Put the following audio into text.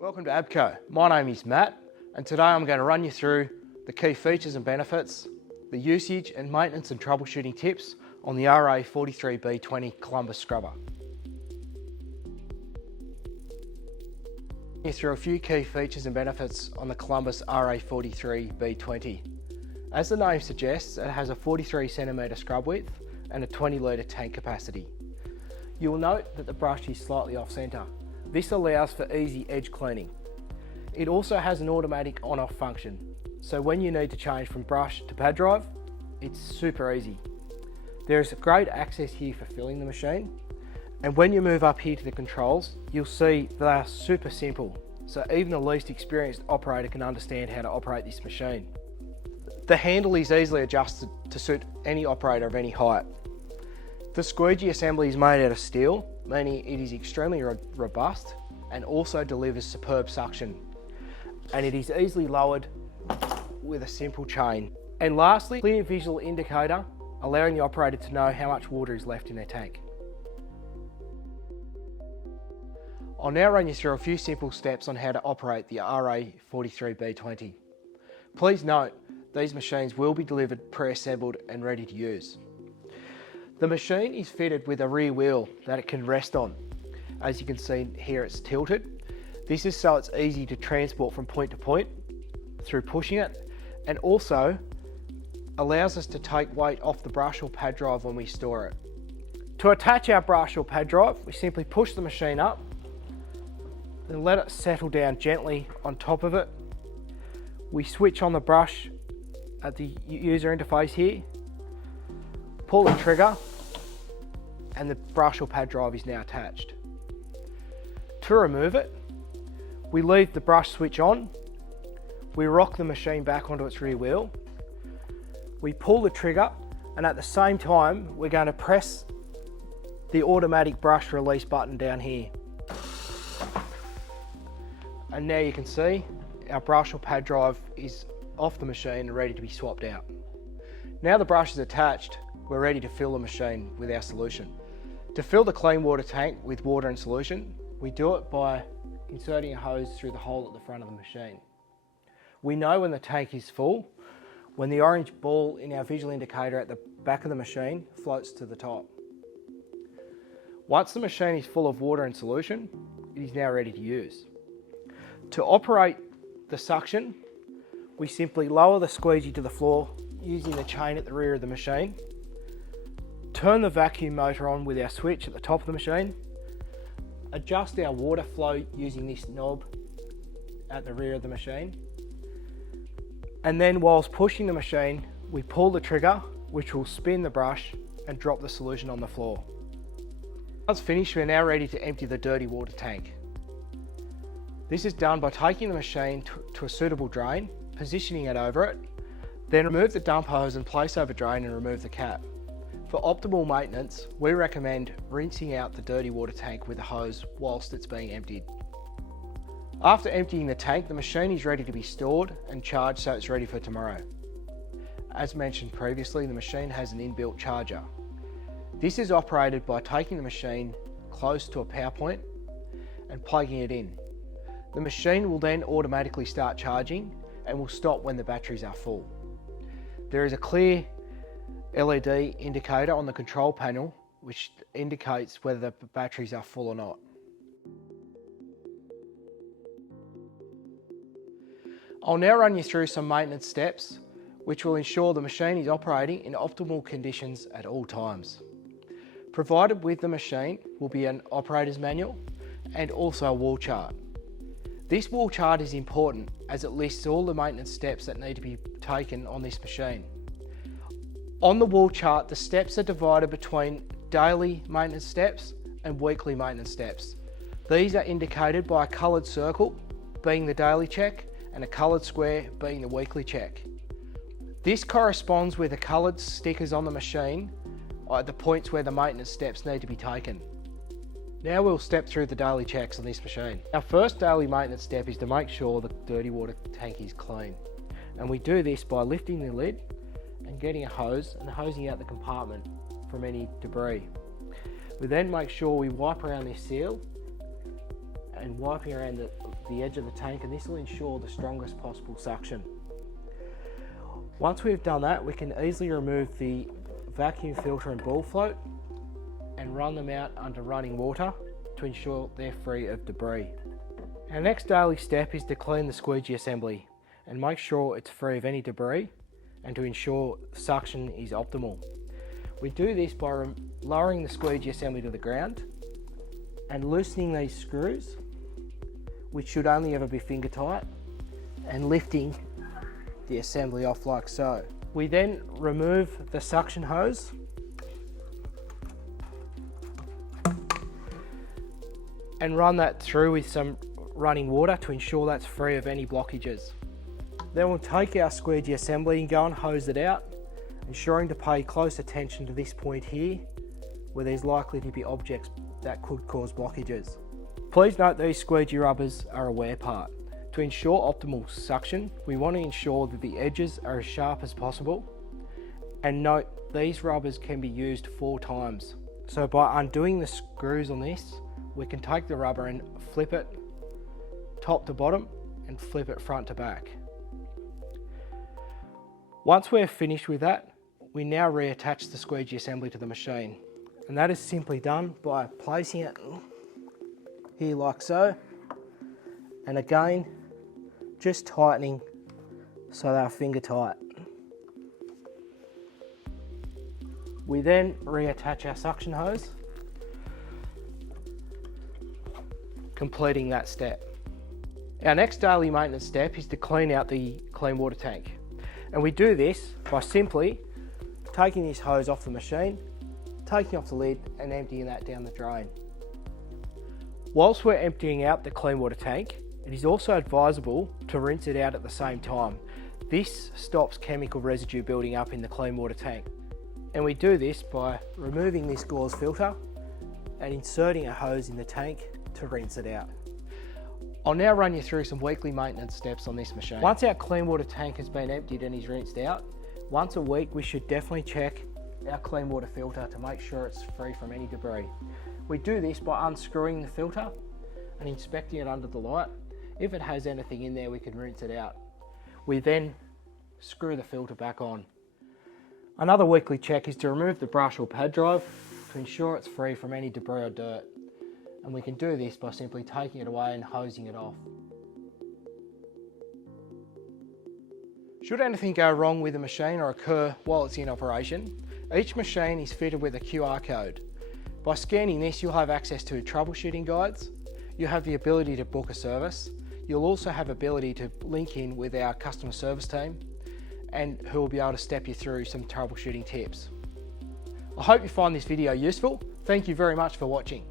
Welcome to Abco. My name is Matt, and today I'm going to run you through the key features and benefits, the usage and maintenance and troubleshooting tips on the RA43B20 Columbus scrubber. You through a few key features and benefits on the Columbus RA43B20. As the name suggests, it has a 43cm scrub width and a 20 litre tank capacity. You will note that the brush is slightly off centre. This allows for easy edge cleaning. It also has an automatic on-off function, so when you need to change from brush to pad drive, it's super easy. There is great access here for filling the machine, and when you move up here to the controls, you'll see they are super simple, so even the least experienced operator can understand how to operate this machine. The handle is easily adjusted to suit any operator of any height. The squeegee assembly is made out of steel, meaning it is extremely robust and also delivers superb suction. And it is easily lowered with a simple chain. And lastly, clear visual indicator, allowing the operator to know how much water is left in their tank. I'll now run you through a few simple steps on how to operate the RA43B20. Please note, these machines will be delivered pre-assembled and ready to use. The machine is fitted with a rear wheel that it can rest on. As you can see here, it's tilted. This is so it's easy to transport from point to point through pushing it, and also allows us to take weight off the brush or pad drive when we store it. To attach our brush or pad drive, we simply push the machine up and let it settle down gently on top of it. We switch on the brush at the user interface here, pull the trigger, and the brush or pad drive is now attached. To remove it, we leave the brush switch on, we rock the machine back onto its rear wheel, we pull the trigger, and at the same time we're going to press the automatic brush release button down here. And now you can see our brush or pad drive is off the machine and ready to be swapped out. Now the brush is attached, we're ready to fill the machine with our solution. To fill the clean water tank with water and solution, we do it by inserting a hose through the hole at the front of the machine. We know when the tank is full when the orange ball in our visual indicator at the back of the machine floats to the top. Once the machine is full of water and solution, it is now ready to use. To operate the suction, we simply lower the squeegee to the floor using the chain at the rear of the machine, turn the vacuum motor on with our switch at the top of the machine, adjust our water flow using this knob at the rear of the machine, and then whilst pushing the machine, we pull the trigger, which will spin the brush and drop the solution on the floor. Once finished, we're now ready to empty the dirty water tank. This is done by taking the machine to a suitable drain, positioning it over it, then remove the dump hose and place over drain and remove the cap. For optimal maintenance, we recommend rinsing out the dirty water tank with a hose whilst it's being emptied. After emptying the tank, the machine is ready to be stored and charged so it's ready for tomorrow. As mentioned previously, the machine has an inbuilt charger. This is operated by taking the machine close to a power point and plugging it in. The machine will then automatically start charging and will stop when the batteries are full. There is a clear LED indicator on the control panel which indicates whether the batteries are full or not. I'll now run you through some maintenance steps which will ensure the machine is operating in optimal conditions at all times. Provided with the machine will be an operator's manual and also a wall chart. This wall chart is important as it lists all the maintenance steps that need to be taken on this machine. On the wall chart, the steps are divided between daily maintenance steps and weekly maintenance steps. These are indicated by a coloured circle being the daily check and a coloured square being the weekly check. This corresponds with the coloured stickers on the machine at the points where the maintenance steps need to be taken. Now we'll step through the daily checks on this machine. Our first daily maintenance step is to make sure the dirty water tank is clean. And we do this by lifting the lid and getting a hose and hosing out the compartment from any debris. We then make sure we wipe around this seal and wiping around the edge of the tank, and this will ensure the strongest possible suction. Once we've done that, we can easily remove the vacuum filter and ball float and run them out under running water to ensure they're free of debris. Our next daily step is to clean the squeegee assembly and make sure it's free of any debris and to ensure suction is optimal. We do this by lowering the squeegee assembly to the ground and loosening these screws, which should only ever be finger tight, and lifting the assembly off like so. We then remove the suction hose and run that through with some running water to ensure that's free of any blockages. Then we'll take our squeegee assembly and go and hose it out, ensuring to pay close attention to this point here where there's likely to be objects that could cause blockages. Please note these squeegee rubbers are a wear part. To ensure optimal suction, we want to ensure that the edges are as sharp as possible, and note these rubbers can be used 4 times. So by undoing the screws on this, we can take the rubber and flip it top to bottom and flip it front to back. Once we're finished with that, we now reattach the squeegee assembly to the machine, and that is simply done by placing it here like so, and again just tightening so they are finger tight. We then reattach our suction hose, completing that step. Our next daily maintenance step is to clean out the clean water tank, and we do this by simply taking this hose off the machine, taking off the lid and emptying that down the drain. Whilst we're emptying out the clean water tank, it is also advisable to rinse it out at the same time. This stops chemical residue building up in the clean water tank, and we do this by removing this gauze filter and inserting a hose in the tank to rinse it out. I'll now run you through some weekly maintenance steps on this machine. Once our clean water tank has been emptied and is rinsed out, once a week we should definitely check our clean water filter to make sure it's free from any debris. We do this by unscrewing the filter and inspecting it under the light. If it has anything in there, we can rinse it out. We then screw the filter back on. Another weekly check is to remove the brush or pad drive to ensure it's free from any debris or dirt. And we can do this by simply taking it away and hosing it off. Should anything go wrong with the machine or occur while it's in operation, each machine is fitted with a QR code. By scanning this, you'll have access to troubleshooting guides, you'll have the ability to book a service, you'll also have ability to link in with our customer service team, and who will be able to step you through some troubleshooting tips. I hope you find this video useful. Thank you very much for watching.